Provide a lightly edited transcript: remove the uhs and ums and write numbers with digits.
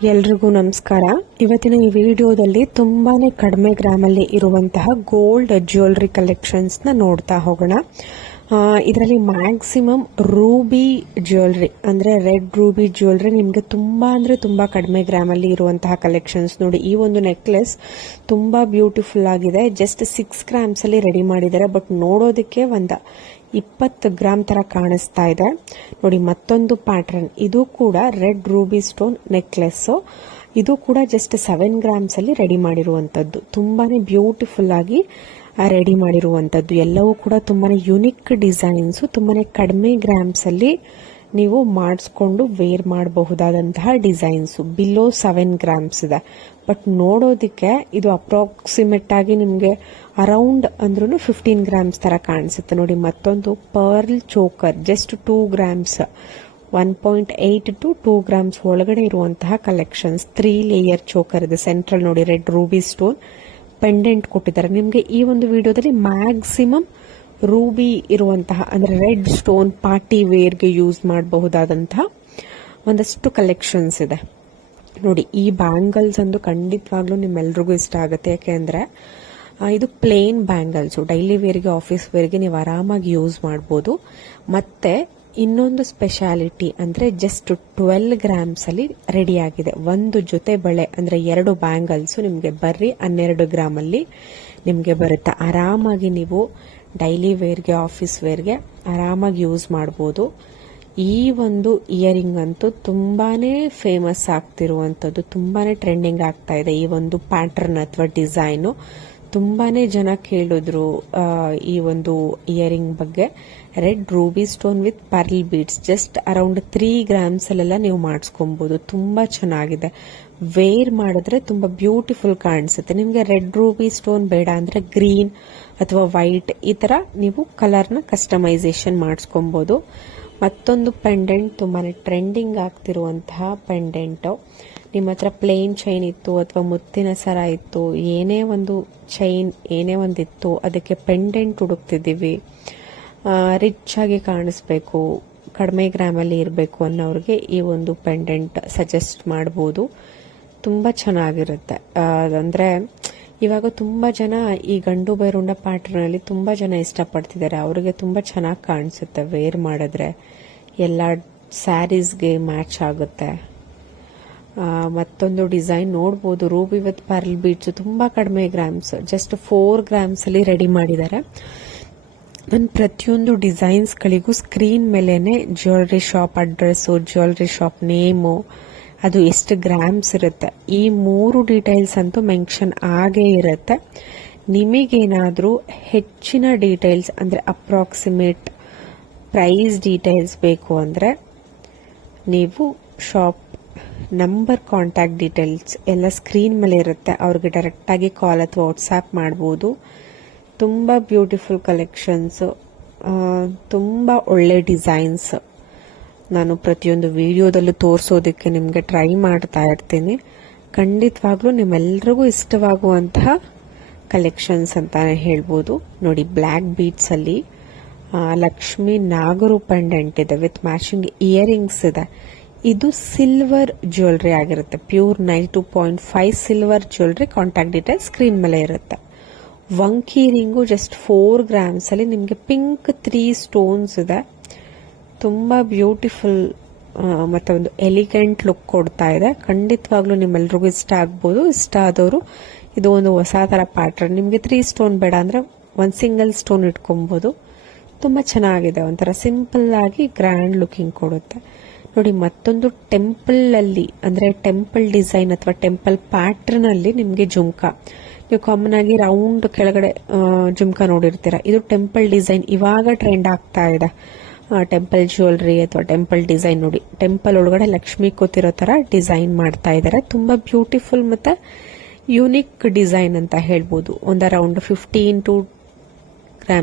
ಎಲ್ರಿಗೂ ನಮಸ್ಕಾರ. ಇವತ್ತಿನ ಈ ವಿಡಿಯೋದಲ್ಲಿ ತುಂಬಾನೇ ಕಡಿಮೆ ಗ್ರಾಮಲ್ಲಿ ಇರುವಂತಹ ಗೋಲ್ಡ್ ಜ್ಯುವೆಲರಿ ಕಲೆಕ್ಷನ್ಸ್ ನ ನೋಡ್ತಾ ಹೋಗೋಣ. ಇದರಲ್ಲಿ ಮ್ಯಾಕ್ಸಿಮಮ್ ರೂಬಿ ಜ್ಯುವೆಲರಿ ಅಂದ್ರೆ ರೆಡ್ ರೂಬಿ ಜ್ಯುವೆಲರಿ ನಿಮಗೆ ತುಂಬಾ ಕಡಿಮೆ ಗ್ರಾಮಲ್ಲಿ ಇರುವಂತಹ ಕಲೆಕ್ಷನ್ಸ್. ನೋಡಿ, ಈ ಒಂದು ನೆಕ್ಲೆಸ್ ತುಂಬಾ ಬ್ಯೂಟಿಫುಲ್ ಆಗಿದೆ. ಜಸ್ಟ್ 6 ಗ್ರಾಮ್ಸ್ ಅಲ್ಲಿ ರೆಡಿ ಮಾಡಿದ್ದಾರೆ. ಬಟ್ ನೋಡೋದಕ್ಕೆ ಒಂದು 20 ಗ್ರಾಮ್ ತರ ಕಾಣಿಸ್ತಾ ಇದೆ. ನೋಡಿ, ಮತ್ತೊಂದು ಪ್ಯಾಟರ್ನ್, ಇದು ಕೂಡ ರೆಡ್ ರೂಬಿ ಸ್ಟೋನ್ ನೆಕ್ಲೆಸ್. ಇದು ಕೂಡ ಜಸ್ಟ್ 7 ಗ್ರಾಮ್ಸ್ ಅಲ್ಲಿ ರೆಡಿ ಮಾಡಿರುವಂತದ್ದು. ತುಂಬಾನೇ ಬ್ಯೂಟಿಫುಲ್ ಆಗಿ ರೆಡಿ ಮಾಡಿರುವಂತದ್ದು. ಎಲ್ಲವೂ ಕೂಡ ತುಂಬಾನೇ ಯುನಿಕ್ ಡಿಸೈನ್ಸ್. ತುಂಬಾನೇ ಕಡಿಮೆ ಗ್ರಾಮ್ಸ್ ಅಲ್ಲಿ ನೀವು ಮಾಡಿಸ್ಕೊಂಡು ವೇರ್ ಮಾಡಬಹುದಾದಂತಹ ಡಿಸೈನ್ಸ್. ಬಿಲೋ 7 ಗ್ರಾಮ್ಸ್ ಇದೆ. ಬಟ್ ನೋಡೋದಿಕ್ಕೆ ಇದು ಅಪ್ರಾಕ್ಸಿಮೇಟ್ ಆಗಿ ನಿಮಗೆ ಅರೌಂಡ್ ಅಂದ್ರೂ 15 ಗ್ರಾಮ್ಸ್ ತರ ಕಾಣಿಸುತ್ತೆ. ನೋಡಿ, ಮತ್ತೊಂದು pearl choker, just 2 grams, 1.8 to 2 grams ಒಳಗಡೆ ಇರುವಂತಹ ಕಲೆಕ್ಷನ್ಸ್. 3 ಲೇಯರ್ ಚೋಕರ್ ಇದೆ. ಸೆಂಟ್ರಲ್ ನೋಡಿ ರೆಡ್ ರೂಬಿ ಸ್ಟೋನ್ ಪೆಂಡೆಂಟ್ ಕೊಟ್ಟಿದ್ದಾರೆ. ನಿಮಗೆ ಈ ಒಂದು ವಿಡಿಯೋದಲ್ಲಿ ಮ್ಯಾಕ್ಸಿಮಮ್ ರೂಬಿ ಇರುವಂತಹ ಅಂದ್ರೆ ರೆಡ್ ಸ್ಟೋನ್ ಪಾರ್ಟಿ ವೇರ್ಗೆ ಯೂಸ್ ಮಾಡಬಹುದಾದಂತಹ ಒಂದಷ್ಟು ಕಲೆಕ್ಷನ್ಸ್ ಇದೆ. ನೋಡಿ, ಈ ಬ್ಯಾಂಗಲ್ಸ್ ಅಂದು ಖಂಡಿತವಾಗ್ಲೂ ನಿಮ್ಮೆಲ್ರಿಗೂ ಇಷ್ಟ ಆಗುತ್ತೆ. ಯಾಕೆಂದ್ರೆ ಇದು ಪ್ಲೇನ್ ಬ್ಯಾಂಗಲ್ಸ್, ಡೈಲಿ ವೇರ್ಗೆ ಆಫೀಸ್ ವೇರ್ಗೆ ನೀವು ಆರಾಮಾಗಿ ಯೂಸ್ ಮಾಡಬಹುದು. ಮತ್ತೆ ಇನ್ನೊಂದು ಸ್ಪೆಷಾಲಿಟಿ ಅಂದ್ರೆ ಜಸ್ಟ್ 12 ಗ್ರಾಮ್ಸ್ ಅಲ್ಲಿ ರೆಡಿ ಆಗಿದೆ. ಒಂದು ಜೊತೆ ಬಳೆ ಅಂದ್ರೆ 2 ಬ್ಯಾಂಗಲ್ಸ್ ನಿಮಗೆ ಬರ್ರಿ 12 ಗ್ರಾಮ್ ಅಲ್ಲಿ ನಿಮಗೆ ಬರುತ್ತೆ. ಆರಾಮಾಗಿ ನೀವು ಡೈಲಿ ವೇರ್ಗೆ ಆಫೀಸ್ ವೇರ್ಗೆ ಆರಾಮಾಗಿ ಯೂಸ್ ಮಾಡಬಹುದು. ಈ ಒಂದು ಇಯರಿಂಗ್ ಅಂತೂ ತುಂಬಾನೇ ಫೇಮಸ್ ಆಗ್ತಿರುವಂತದ್ದು, ತುಂಬಾನೇ ಟ್ರೆಂಡಿಂಗ್ ಆಗ್ತಾ ಇದೆ. ಈ ಒಂದು ಪ್ಯಾಟರ್ನ್ ಅಥವಾ ಡಿಸೈನು ತುಂಬಾನೇ ಜನ ಕೇಳಿದ್ರು ಈ ಒಂದು ಇಯರಿಂಗ್ ಬಗ್ಗೆ. Red Ruby stone with pearl beads, just around 3 grams ಅಲ್ಲೆಲ್ಲ ನೀವು ಮಾಡಿಸ್ಕೊಬಹುದು. ತುಂಬಾ ಚೆನ್ನಾಗಿದೆ. ವೇರ್ ಮಾಡಿದ್ರೆ ತುಂಬಾ ಬ್ಯೂಟಿಫುಲ್ ಕಾಣಿಸುತ್ತೆ. ನಿಮ್ಗೆ ರೆಡ್ ರೂಬಿ ಸ್ಟೋನ್ ಬೇಡ ಅಂದ್ರೆ ಗ್ರೀನ್ ಅಥವಾ ವೈಟ್ ಈ ತರ ನೀವು ಕಲರ್ನ ಕಸ್ಟಮೈಸೇಷನ್ ಮಾಡಿಸ್ಕೊಬಹುದು. ಮತ್ತೊಂದು ಪೆಂಡೆಂಟ್, ತುಂಬಾನೇ ಟ್ರೆಂಡಿಂಗ್ ಆಗ್ತಿರುವಂತಹ ಪೆಂಡೆಂಟ್. ನಿಮ್ಮ ಹತ್ರ ಪ್ಲೇನ್ ಚೈನ್ ಇತ್ತು ಅಥವಾ ಮುತ್ತಿನ ಸರ ಇತ್ತು, ಏನೇ ಒಂದು ಚೈನ್ ಏನೇ ಒಂದಿತ್ತು, ಅದಕ್ಕೆ ಪೆಂಡೆಂಟ್ ಹುಡುಕ್ತಿದ್ದೀವಿ, ರಿಚ್ ಆಗಿ ಕಾಣಿಸ್ಬೇಕು, ಕಡಿಮೆ ಗ್ರಾಮಲ್ಲಿ ಇರಬೇಕು ಅನ್ನೋರಿಗೆ ಈ ಒಂದು ಪೆಂಡೆಂಟ್ ಸಜೆಸ್ಟ್ ಮಾಡಬಹುದು. ತುಂಬಾ ಚೆನ್ನಾಗಿರುತ್ತೆ. ಅಂದ್ರೆ ಇವಾಗ ತುಂಬಾ ಜನ ಈ ಗಂಡು ಬೈರುಂಡ ಪ್ಯಾಟರ್ನ್ ಅಲ್ಲಿ ತುಂಬಾ ಜನ ಇಷ್ಟಪಡ್ತಿದ್ದಾರೆ. ಅವರಿಗೆ ತುಂಬಾ ಚೆನ್ನಾಗಿ ಕಾಣಿಸುತ್ತೆ ವೇರ್ ಮಾಡಿದ್ರೆ, ಎಲ್ಲ ಸ್ಯಾರೀಸ್ಗೆ ಮ್ಯಾಚ್ ಆಗುತ್ತೆ. ಮತ್ತೊಂದು ಡಿಸೈನ್ ನೋಡಬಹುದು, ರೂಬಿ ವಿತ್ ಪರ್ಲ್ ಬೀಡ್ಸ್, ತುಂಬಾ ಕಡಿಮೆ ಗ್ರಾಮ್ಸ್, ಜಸ್ಟ್ 4 ಗ್ರಾಮ್ಸ್ ಅಲ್ಲಿ ರೆಡಿ ಮಾಡಿದ್ದಾರೆ. ನಾನು ಪ್ರತಿಯೊಂದು ಡಿಸೈನ್ಸ್ ಗಳಿಗೂ ಸ್ಕ್ರೀನ್ ಮೇಲೆನೆ jewellery shop address, jewellery shop name, ಅದು ಎಷ್ಟು ಗ್ರಾಮ್ಸ್ ಇರುತ್ತೆ, ಈ 3 ಡೀಟೇಲ್ಸ್ ಅಂತೂ ಮೆನ್ಷನ್ ಆಗೇ ಇರುತ್ತೆ. ನಿಮಗೇನಾದ್ರೂ ಹೆಚ್ಚಿನ ಡೀಟೇಲ್ಸ್ ಅಂದ್ರೆ ಅಪ್ರಾಕ್ಸಿಮೇಟ್ ಪ್ರೈಸ್ ಡೀಟೇಲ್ಸ್ ಬೇಕು ಅಂದ್ರೆ ನೀವು ಶಾಪ್ ನಂಬರ್, ಕಾಂಟ್ಯಾಕ್ಟ್ ಡೀಟೇಲ್ಸ್ ಎಲ್ಲ ಸ್ಕ್ರೀನ್ ಮೇಲೆ ಇರುತ್ತೆ. ಅವ್ರಿಗೆ ಡೈರೆಕ್ಟ್ ಆಗಿ ಕಾಲ್ ಅಥವಾ ವಾಟ್ಸ್ಆ್ಯಪ್ ಮಾಡಬಹುದು. ತುಂಬಾ ಬ್ಯೂಟಿಫುಲ್ ಕಲೆಕ್ಷನ್ಸ್, ತುಂಬಾ ಒಳ್ಳೆ ಡಿಸೈನ್ಸ್. ನಾನು ಪ್ರತಿಯೊಂದು ವಿಡಿಯೋದಲ್ಲೂ ತೋರಿಸೋದಕ್ಕೆ ನಿಮಗೆ ಟ್ರೈ ಮಾಡ್ತಾ ಇರ್ತೀನಿ. ಖಂಡಿತವಾಗ್ಲೂ ನಿಮ್ಮೆಲ್ರಿಗೂ ಇಷ್ಟವಾಗುವಂತಹ ಕಲೆಕ್ಷನ್ಸ್ ಅಂತಾನೆ ಹೇಳ್ಬೋದು. ನೋಡಿ, ಬ್ಲ್ಯಾಕ್ ಬೀಡ್ಸ್ ಅಲ್ಲಿ ಲಕ್ಷ್ಮಿ ನಾಗರು ಪೆಂಡೆಂಟ್ ಇದೆ ವಿತ್ ಮ್ಯಾಚಿಂಗ್ ಇಯರಿಂಗ್ಸ್ ಇದೆ. ಇದು ಸಿಲ್ವರ್ ಜ್ಯುವೆಲರಿ ಆಗಿರುತ್ತೆ. Pure 92.5 silver jewellery. Contact details screen ಮೇಲೆ ಇರುತ್ತೆ. ವಂಕಿ ರಿಂಗು ಜಸ್ಟ್ 4 ಗ್ರಾಮ್ಸ್ ಅಲ್ಲಿ ನಿಮಗೆ ಪಿಂಕ್ 3 ಸ್ಟೋನ್ಸ್ ಇದೆ. ತುಂಬಾ ಬ್ಯೂಟಿಫುಲ್ ಮತ್ತೆ ಒಂದು ಎಲಿಗೆಂಟ್ ಲುಕ್ ಕೊಡ್ತಾ ಇದೆ. ಖಂಡಿತವಾಗ್ಲೂ ನಿಮ್ಮೆಲ್ರಿಗೂ ಇಷ್ಟ ಆಗ್ಬೋದು. ಇಷ್ಟ ಆದವರು ಇದು ಒಂದು ಹೊಸ ತರ ಪ್ಯಾಟರ್ನ್. ನಿಮ್ಗೆ 3 ಸ್ಟೋನ್ ಬೇಡ ಅಂದ್ರೆ 1 ಸಿಂಗಲ್ ಸ್ಟೋನ್ ಇಟ್ಕೊಬಹುದು. ತುಂಬಾ ಚೆನ್ನಾಗಿದೆ. ಒಂಥರ ಸಿಂಪಲ್ ಆಗಿ ಗ್ರ್ಯಾಂಡ್ ಲುಕಿಂಗ್ ಕೊಡುತ್ತೆ. ನೋಡಿ, ಮತ್ತೊಂದು ಟೆಂಪಲ್ ಅಲ್ಲಿ ಅಂದ್ರೆ ಟೆಂಪಲ್ ಡಿಸೈನ್ ಅಥವಾ ಟೆಂಪಲ್ ಪ್ಯಾಟರ್ನ್ ಅಲ್ಲಿ ನಿಮ್ಗೆ ಜುಮ್ಕಾ. ನೀವು ಕಾಮನ್ ಆಗಿ ರೌಂಡ್ ಕೆಳಗಡೆ ಜುಮ್ಕಾ ನೋಡಿರ್ತೀರಾ. ಇದು ಟೆಂಪಲ್ ಡಿಸೈನ್ ಇವಾಗ ಟ್ರೆಂಡ್ ಆಗ್ತಾ ಇದೆ. ಟೆಂಪಲ್ ಜ್ಯುವೆಲರಿ ಅಥವಾ ಟೆಂಪಲ್ ಡಿಸೈನ್. ನೋಡಿ, ಟೆಂಪಲ್ ಒಳಗಡೆ ಲಕ್ಷ್ಮಿ ಕೂತಿರೋ ತರ ಡಿಸೈನ್ ಮಾಡ್ತಾ ಇದ್ದಾರೆ. ತುಂಬಾ ಬ್ಯೂಟಿಫುಲ್ ಮತ್ತೆ ಯುನಿಕ್ ಡಿಸೈನ್ ಅಂತ ಹೇಳ್ಬೋದು. ಒಂದು ಅರೌಂಡ್ 15 to ಗ್ರಾಮ್ಸ್